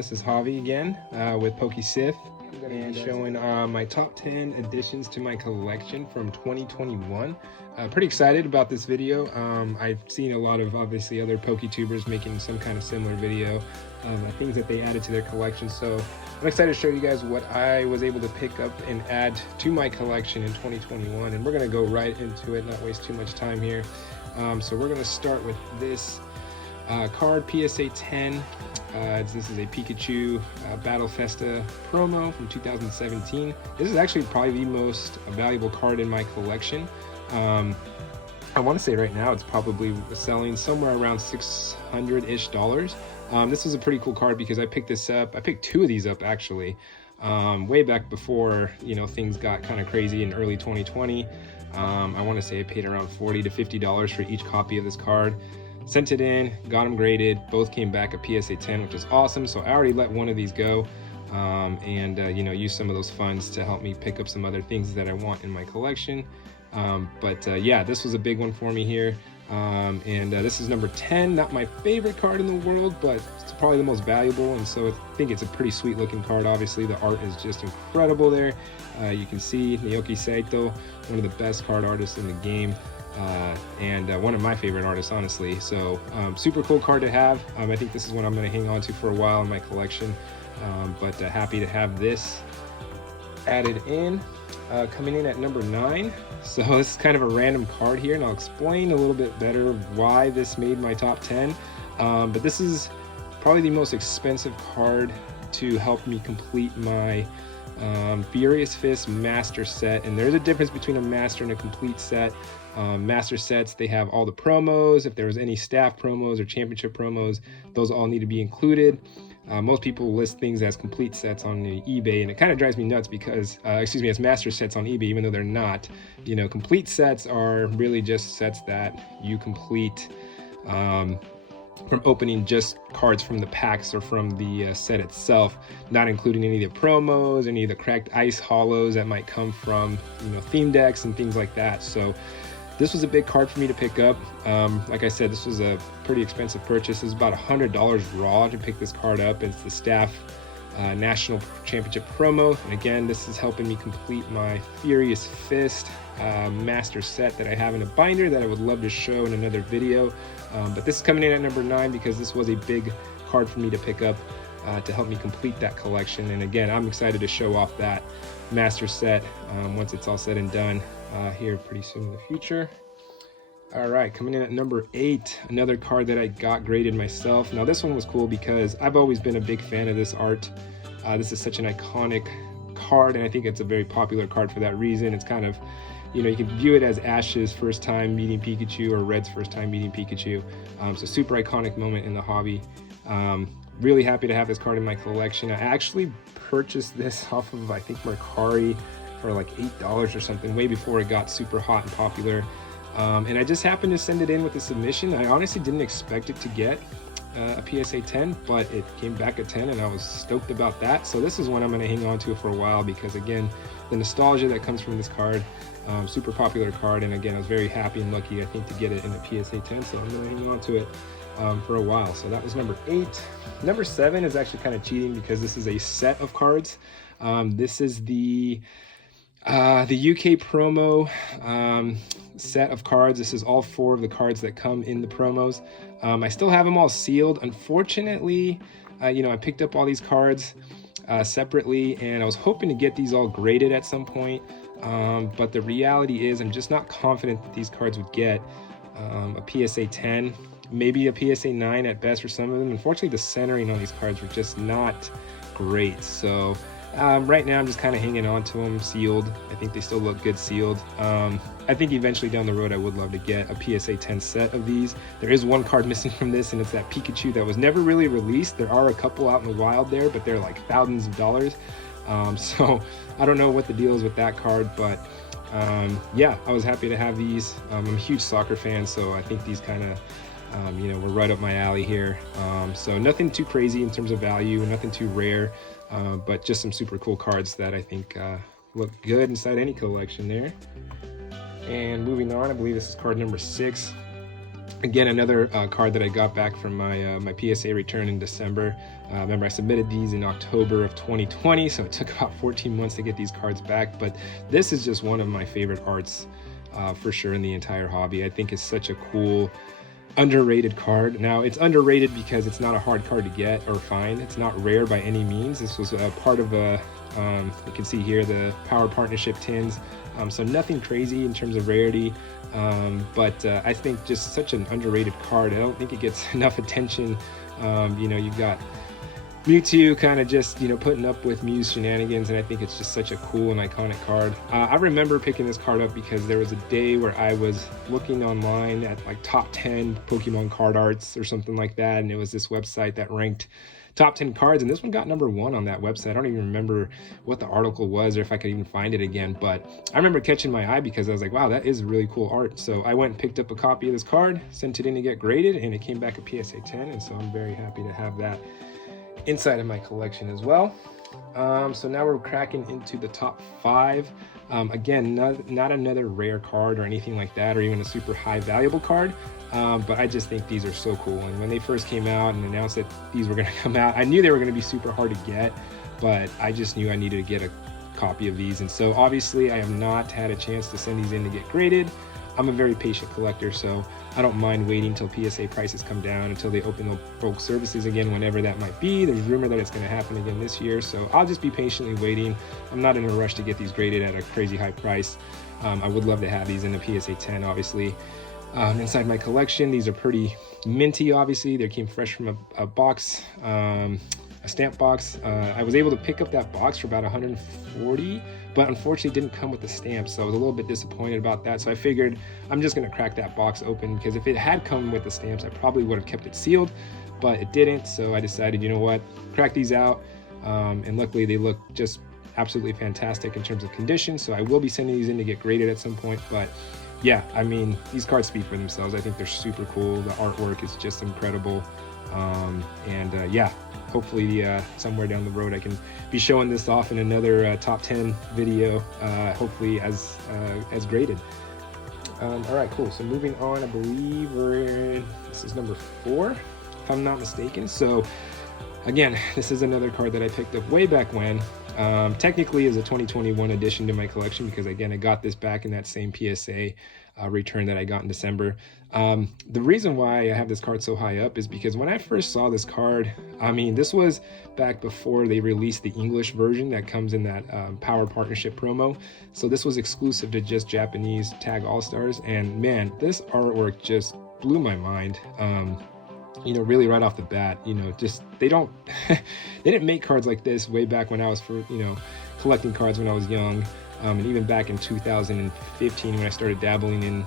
This is Javi again with PokeSith, and showing my top 10 additions to my collection from 2021. Pretty excited about this video. I've seen a lot of obviously other PokeTubers making some kind of similar video, things that they added to their collection. So I'm excited to show you guys what I was able to pick up and add to my collection in 2021, and we're going to go right into it, not waste too much time here. So we're going to start with this card, PSA 10. This is a Pikachu Battle Festa promo from 2017. This is actually probably the most valuable card in my collection. I want to say right now it's probably selling somewhere around $600-ish. This was a pretty cool card because I picked this up. I picked two of these up actually, way back before things got kind of crazy in early 2020. I want to say I paid around $40 to $50 for each copy of this card. Sent it in, got them graded, both came back a PSA 10, which is awesome. So I already let one of these go, and use some of those funds to help me pick up some other things that I want in my collection. Yeah, this was a big one for me here. This is number 10, not my favorite card in the world, but it's probably the most valuable, and so I think it's a pretty sweet looking card. Obviously the art is just incredible there. You can see Naoki Saito, one of the best card artists in the game, and one of my favorite artists, honestly. So super cool card to have. I think this is one I'm going to hang on to for a while in my collection, happy to have this added in. Coming in at number 9. So this is kind of a random card here, and I'll explain a little bit better why this made my top 10. But this is probably the most expensive card to help me complete my Furious Fist master set, and there's a difference between a master and a complete set. Master sets, they have all the promos. If there was any staff promos or championship promos, those all need to be included. Most people list things as complete sets on the eBay, and it kind of drives me nuts because, as master sets on eBay, even though they're not. Complete sets are really just sets that you complete from opening just cards from the packs or from the set itself, not including any of the promos, any of the cracked ice hollows that might come from theme decks and things like that. So this was a big card for me to pick up. Like I said, this was a pretty expensive purchase. It was about $100 raw to pick this card up. It's the staff national championship promo, and again, this is helping me complete my Furious Fist master set that I have in a binder that I would love to show in another video. But this is coming in at number 9 because this was a big card for me to pick up to help me complete that collection. And again, I'm excited to show off that master set once it's all said and done here pretty soon in the future. All right, coming in at number 8, another card that I got graded myself. Now this one was cool because I've always been a big fan of this art. This is such an iconic card, and I think it's a very popular card for that reason. It's kind of, you can view it as Ash's first time meeting Pikachu or Red's first time meeting Pikachu. So super iconic moment in the hobby. Really happy to have this card in my collection. I actually purchased this off of, I think, Mercari for like $8 or something, way before it got super hot and popular. And I just happened to send it in with a submission. I honestly didn't expect it to get a PSA 10, but it came back at 10, and I was stoked about that. So this is one I'm going to hang on to for a while because, again, the nostalgia that comes from this card, super popular card, and again, I was very happy and lucky, I think, to get it in a PSA 10, so I'm going to hang on to it for a while. So that was number 8. Number 7 is actually kind of cheating because this is a set of cards. This is the UK promo set of cards. This is all 4 of the cards that come in the promos. I still have them all sealed. Unfortunately, I picked up all these cards separately, and I was hoping to get these all graded at some point. But the reality is I'm just not confident that these cards would get a PSA 10, maybe a PSA 9 at best for some of them. Unfortunately, the centering on these cards were just not great. So right now I'm just kind of hanging on to them sealed. I think they still look good sealed. I think eventually down the road I would love to get a PSA 10 set of these. There is one card missing from this, and it's that Pikachu that was never really released. There are a couple out in the wild there, but they're like thousands of dollars. So I don't know what the deal is with that card, but yeah, I was happy to have these. I'm a huge soccer fan, so I think these kind of were right up my alley here. So nothing too crazy in terms of value, nothing too rare, but just some super cool cards that I think look good inside any collection there. And moving on, I believe this is card number 6. Again, another card that I got back from my PSA return in December. Remember, I submitted these in October of 2020, so it took about 14 months to get these cards back. But this is just one of my favorite arts for sure in the entire hobby. I think it's such a cool, underrated card. Now, it's underrated because it's not a hard card to get or find. It's not rare by any means. This was a part of a, you can see here, the Power Partnership tins. So nothing crazy in terms of rarity, but I think just such an underrated card. I don't think it gets enough attention. You know, you've got Mewtwo kind of just, you know, putting up with Mew's shenanigans, and I think it's just such a cool and iconic card. I remember picking this card up because there was a day where I was looking online at like top 10 Pokemon card arts or something like that, and it was this website that ranked top 10 cards, and this one got #1 on that website. I don't even remember what the article was or if I could even find it again, but I remember catching my eye because I was like, wow, that is really cool art. So I went and picked up a copy of this card, sent it in to get graded, and it came back a PSA 10, and so I'm very happy to have that inside of my collection as well. So now we're cracking into the top 5. Again, not another rare card or anything like that, or even a super high valuable card. But I just think these are so cool. And when they first came out and announced that these were going to come out, I knew they were going to be super hard to get, but I just knew I needed to get a copy of these. And so obviously I have not had a chance to send these in to get graded. I'm a very patient collector, so I don't mind waiting until PSA prices come down, until they open the bulk services again, whenever that might be. There's rumor that it's going to happen again this year, so I'll just be patiently waiting. I'm not in a rush to get these graded at a crazy high price. I would love to have these in a PSA 10, obviously. Inside my collection, these are pretty minty, obviously. They came fresh from a box, a stamp box. I was able to pick up that box for about 140, but unfortunately didn't come with the stamp, so I was a little bit disappointed about that. So I figured I'm just gonna crack that box open, because if it had come with the stamps, I probably would have kept it sealed, but it didn't. So I decided, you know what, crack these out. And luckily they look just absolutely fantastic in terms of condition. So I will be sending these in to get graded at some point, but yeah, I mean, these cards speak for themselves. I think they're super cool. The artwork is just incredible. Yeah, hopefully somewhere down the road I can be showing this off in another top 10 video, hopefully as graded. All right, cool. So moving on, I believe this is number 4, if I'm not mistaken. So again, this is another card that I picked up way back when. Technically is a 2021 addition to my collection, because again, I got this back in that same PSA return that I got in December. The reason why I have this card so high up is because when I first saw this card, I mean, this was back before they released the English version that comes in that Power Partnership promo. So this was exclusive to just Japanese Tag All-Stars, and man, this artwork just blew my mind. You know, really right off the bat, you know, just they didn't make cards like this way back when I was collecting cards when I was young, and even back in 2015 when I started dabbling in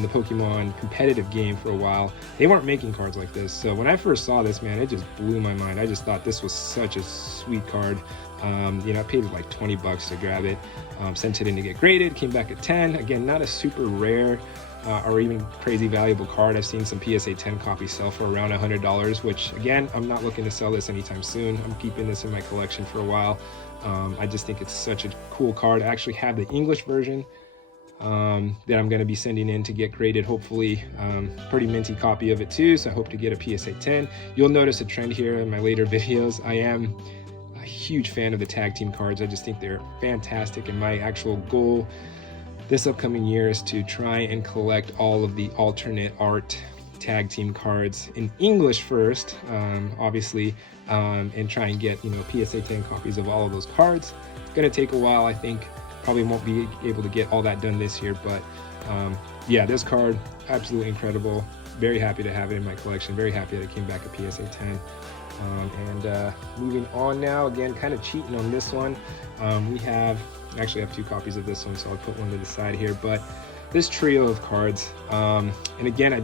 the Pokemon competitive game for a while, they weren't making cards like this. So when I first saw this, man, it just blew my mind. I just thought this was such a sweet card. You know, I paid like 20 bucks to grab it, sent it in to get graded, came back at 10. Again, not a super rare or even crazy valuable card. I've seen some PSA 10 copies sell for around $100, which again, I'm not looking to sell this anytime soon. I'm keeping this in my collection for a while. I just think it's such a cool card. I actually have the English version that I'm going to be sending in to get graded, hopefully. Pretty minty copy of it too, so I hope to get a PSA 10. You'll notice a trend here in my later videos. I am a huge fan of the tag team cards. I just think they're fantastic, and my actual goal this upcoming year is to try and collect all of the alternate art tag team cards in English first, obviously, and try and get, you know, PSA 10 copies of all of those cards. It's gonna take a while, I think. Probably won't be able to get all that done this year, but yeah, this card, absolutely incredible. Very happy to have it in my collection. Very happy that it came back a PSA 10. Moving on now, again, kind of cheating on this one. We actually have 2 copies of this one, so I'll put one to the side here, but this trio of cards, and again, I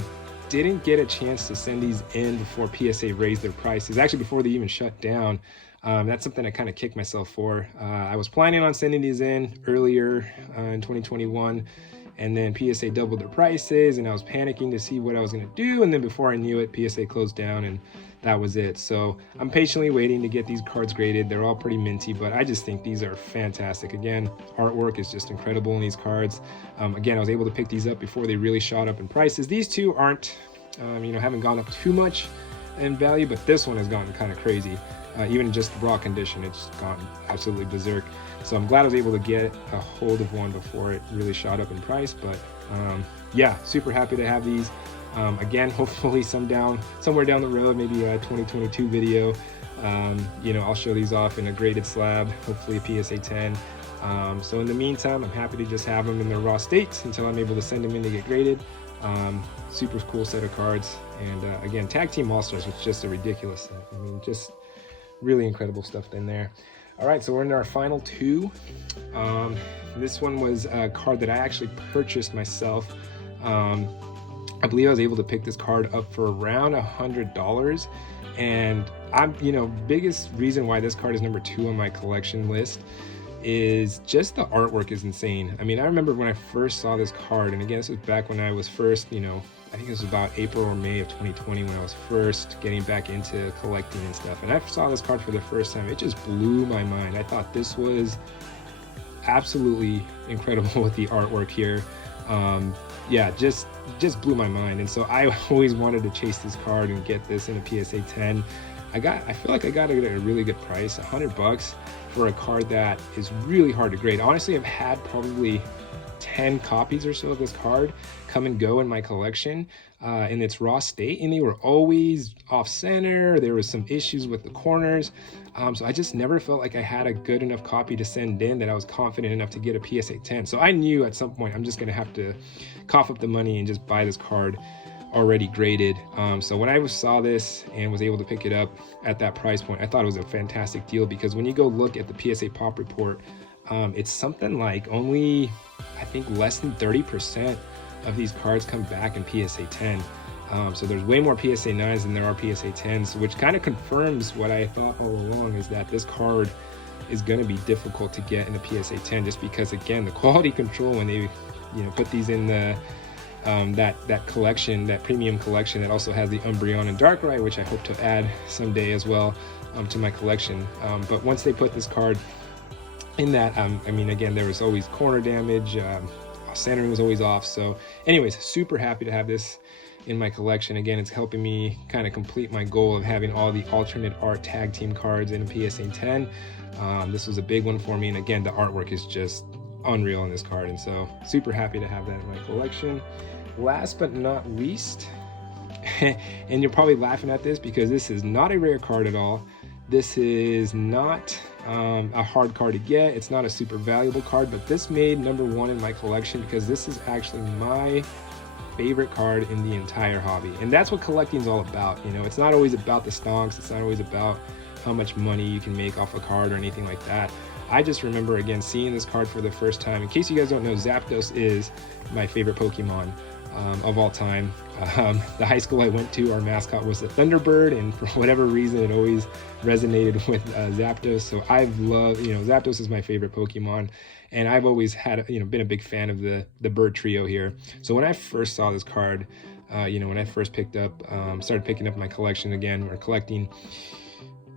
didn't get a chance to send these in before PSA raised their prices, actually before they even shut down. That's something I kind of kicked myself for. I was planning on sending these in earlier in 2021, and then PSA doubled their prices, and I was panicking to see what I was going to do, and then before I knew it, PSA closed down, and that was it. So I'm patiently waiting to get these cards graded. They're all pretty minty, but I just think these are fantastic. Again, artwork is just incredible in these cards. Again, I was able to pick these up before they really shot up in prices. These two aren't, you know, haven't gone up too much in value, but this one has gone kind of crazy. Even just raw condition, it's gone absolutely berserk. So I'm glad I was able to get a hold of one before it really shot up in price. But yeah, super happy to have these. Again, hopefully somewhere down the road, maybe a 2022 video, you know, I'll show these off in a graded slab, hopefully a PSA 10. So in the meantime, I'm happy to just have them in their raw state until I'm able to send them in to get graded. Super cool set of cards. And again, Tag Team All-Stars was just a ridiculous thing. I mean, just really incredible stuff in there. All right, so we're in our final two. This one was a card that I actually purchased myself. I believe I was able to pick this card up for around $100, and you know, biggest reason why this card is number 2 on my collection list is just the artwork is insane. I mean, I remember when I first saw this card, and again, this was back when I was first, you know, I think it was about April or May of 2020 when I was first getting back into collecting and stuff, and I saw this card for the first time. It just blew my mind. I thought this was absolutely incredible with the artwork here. Yeah, just blew my mind. And so I always wanted to chase this card and get this in a PSA 10. I feel like I got it at a really good price, $100 for a card that is really hard to grade. Honestly, I've had probably 10 copies or so of this card come and go in my collection in its raw state, and they were always off center. There was some issues with the corners. So I just never felt like I had a good enough copy to send in that I was confident enough to get a PSA 10. So I knew at some point I'm just gonna have to cough up the money and just buy this card already graded. So when I saw this and was able to pick it up at that price point, I thought it was a fantastic deal, because when you go look at the PSA Pop Report, it's something like only, I think, less than 30% of these cards come back in PSA 10. So there's way more PSA 9s than there are PSA 10s, which kind of confirms what I thought all along, is that this card is going to be difficult to get in a PSA 10, just because, again, the quality control when they, you know, put these in the that collection, that premium collection that also has the Umbreon and Darkrai, which I hope to add someday as well to my collection. But once they put this card in that, I mean, again, there was always corner damage, centering was always off. So anyways, super happy to have this in my collection. Again, it's helping me kind of complete my goal of having all the alternate art tag team cards in a PSA 10. This was a big one for me, and again, the artwork is just unreal on this card, and so super happy to have that in my collection. Last but not least, and you're probably laughing at this because this is not a rare card at all. This is not a hard card to get. It's not a super valuable card, but this made number 1 in my collection because this is actually my favorite card in the entire hobby. And that's what collecting is all about. You know, it's not always about the stonks. It's not always about how much money you can make off a card or anything like that. I just remember, again, seeing this card for the first time. In case you guys don't know, Zapdos is my favorite Pokemon of all time. The high school I went to, our mascot was the Thunderbird, and for whatever reason, it always resonated with Zapdos. So I've loved, you know, Zapdos is my favorite Pokemon, and I've always had, you know, been a big fan of the bird trio here. So when I first saw this card, you know, when I first started picking up my collection again, or collecting,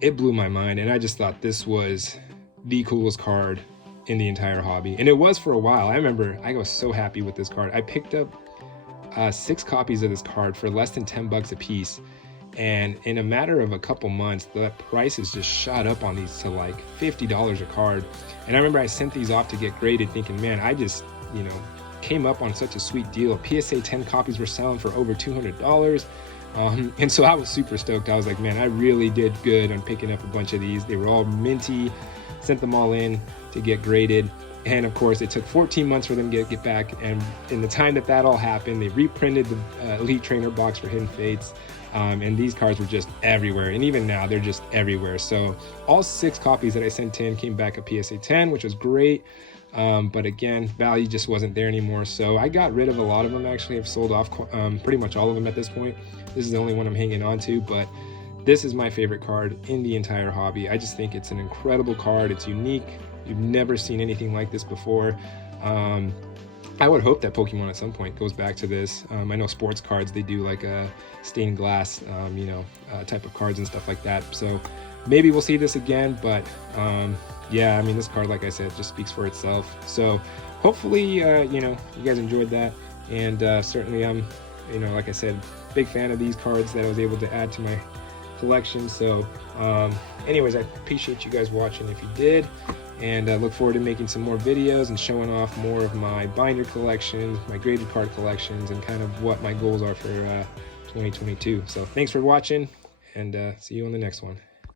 it blew my mind, and I just thought this was the coolest card in the entire hobby. And it was for a while. I remember I was so happy with this card. I picked up 6 copies of this card for less than $10 a piece, and in a matter of a couple months, the price has just shot up on these to like $50 a card. And I remember I sent these off to get graded thinking, man, I just, you know, came up on such a sweet deal. PSA 10 copies were selling for over $200. And so I was super stoked. I was like, man, I really did good on picking up a bunch of these. They were all minty, sent them all in to get graded. And of course, it took 14 months for them to get back. And in the time that all happened, they reprinted the Elite Trainer box for Hidden Fates. And these cards were just everywhere. And even now, they're just everywhere. So all 6 copies that I sent in came back a PSA 10, which was great. But again, value just wasn't there anymore. So I got rid of a lot of them. Actually, I've sold off pretty much all of them at this point. This is the only one I'm hanging on to, but this is my favorite card in the entire hobby. I just think it's an incredible card. It's unique. You've never seen anything like this before. I would hope that Pokemon at some point goes back to this. I know sports cards, they do like a stained glass, type of cards and stuff like that. So maybe we'll see this again, but yeah, I mean, this card, like I said, just speaks for itself. So hopefully, you guys enjoyed that. And certainly I'm, like I said, big fan of these cards that I was able to add to my collection. So anyways, I appreciate you guys watching if you did. And I look forward to making some more videos and showing off more of my binder collections, my graded card collections, and kind of what my goals are for 2022. So thanks for watching, and see you on the next one.